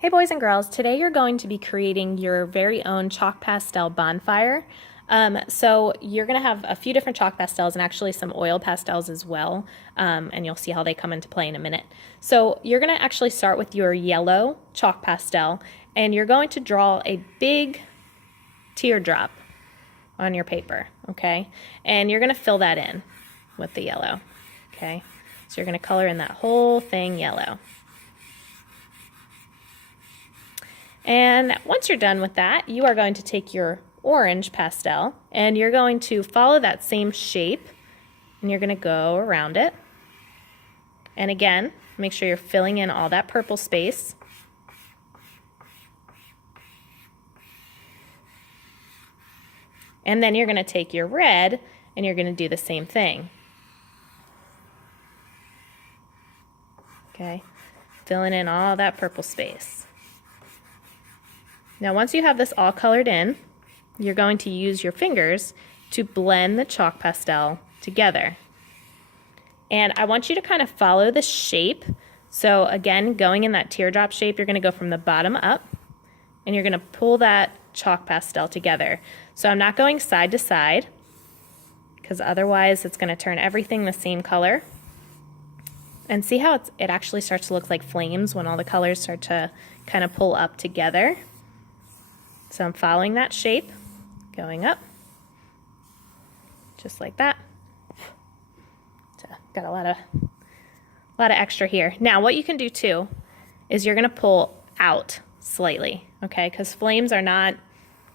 Hey boys and girls, today you're going to be creating your very own chalk pastel bonfire. So you're going to have a few different chalk pastels and actually some oil pastels as well, and you'll see how they come into play in a minute. So you're going to actually start with your yellow chalk pastel, and you're going to draw a big teardrop on your paper, okay? And you're going to fill that in with the yellow, okay? So you're going to color in that whole thing yellow. And once you're done with that, you are going to take your orange pastel and you're going to follow that same shape and you're going to go around it. And again, make sure you're filling in all that purple space. And then you're going to take your red and you're going to do the same thing. Okay, filling in all that purple space. Now once you have this all colored in, you're going to use your fingers to blend the chalk pastel together. And I want you to kind of follow the shape. So again, going in that teardrop shape, you're going to go from the bottom up and you're going to pull that chalk pastel together. So I'm not going side to side because otherwise it's going to turn everything the same color. And see how it actually starts to look like flames when all the colors start to kind of pull up together. So I'm following that shape, going up, just like that. So got a lot of extra here. Now what you can do too is you're gonna pull out slightly, okay? Because flames are not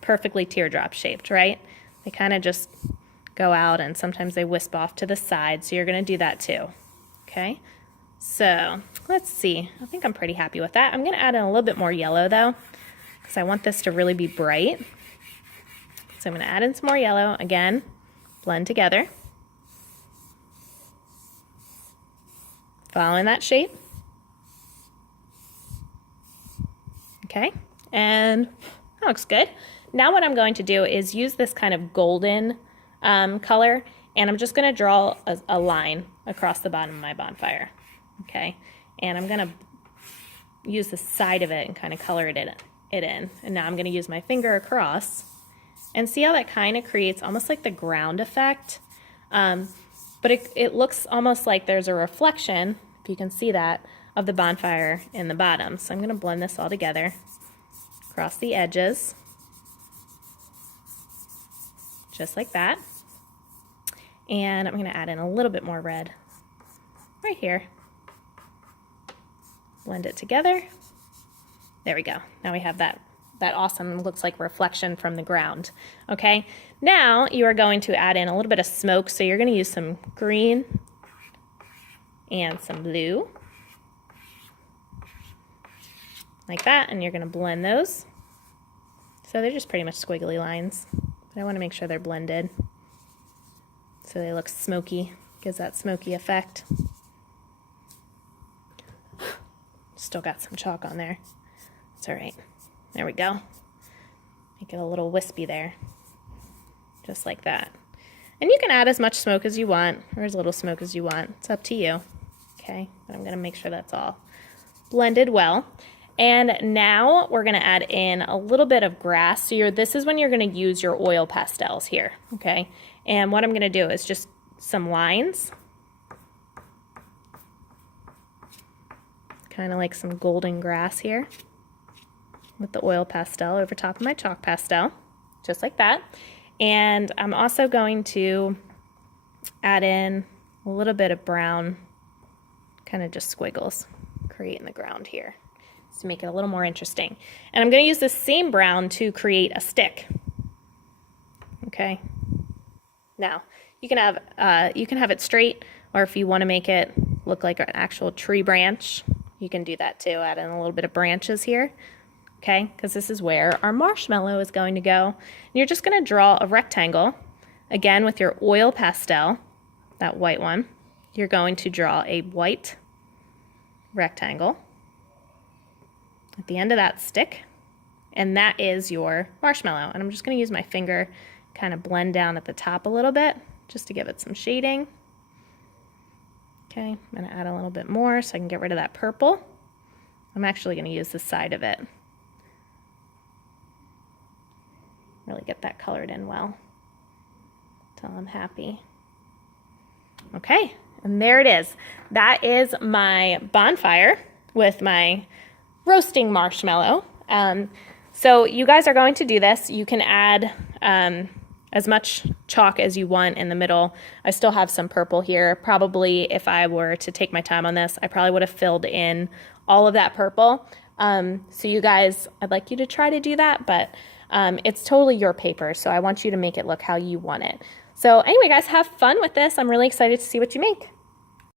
perfectly teardrop shaped, right? They kind of just go out and sometimes they wisp off to the side, so you're gonna do that too, okay? So let's see, I think I'm pretty happy with that. I'm gonna add in a little bit more yellow though, because I want this to really be bright. So I'm going to add in some more yellow. Again, blend together. Following that shape. Okay, and that looks good. Now what I'm going to do is use this kind of golden color, and I'm just going to draw a line across the bottom of my bonfire. Okay, and I'm going to use the side of it and kind of color it in. And now I'm going to use my finger across and see how that kind of creates almost like the ground effect, but it looks almost like there's a reflection, if you can see that, of the bonfire in the bottom. So I'm going to blend this all together across the edges just like that, and I'm going to add in a little bit more red right here. Blend it together. There we go. Now we have that awesome, looks like reflection from the ground. Okay, now you are going to add in a little bit of smoke, so you're going to use some green and some blue, like that, and you're going to blend those. So they're just pretty much squiggly lines, but I want to make sure they're blended so they look smoky, gives that smoky effect. Still got some chalk on there. It's all right. There we go. Make it a little wispy there. Just like that. And you can add as much smoke as you want, or as little smoke as you want. It's up to you. Okay, but I'm going to make sure that's all blended well. And now we're going to add in a little bit of grass. So this is when you're going to use your oil pastels here. Okay, and what I'm going to do is just some lines. Kind of like some golden grass here with the oil pastel over top of my chalk pastel, just like that. And I'm also going to add in a little bit of brown, kind of just squiggles, creating the ground here to make it a little more interesting. And I'm going to use the same brown to create a stick. Okay. Now you can have it straight, or if you want to make it look like an actual tree branch, you can do that too. Add in a little bit of branches here. Okay, because this is where our marshmallow is going to go. And you're just going to draw a rectangle, again with your oil pastel, that white one. You're going to draw a white rectangle at the end of that stick, and that is your marshmallow. And I'm just going to use my finger, kind of blend down at the top a little bit, just to give it some shading. Okay, I'm going to add a little bit more so I can get rid of that purple. I'm actually going to use the side of it. Really get that colored in well until I'm happy. Okay, and there it is. That is my bonfire with my roasting marshmallow. So you guys are going to do this. You can add as much chalk as you want in the middle. I still have some purple here. Probably if I were to take my time on this, I probably would have filled in all of that purple. So you guys, I'd like you to try to do that, but it's totally your paper. So I want you to make it look how you want it. So anyway, guys, have fun with this. I'm really excited to see what you make.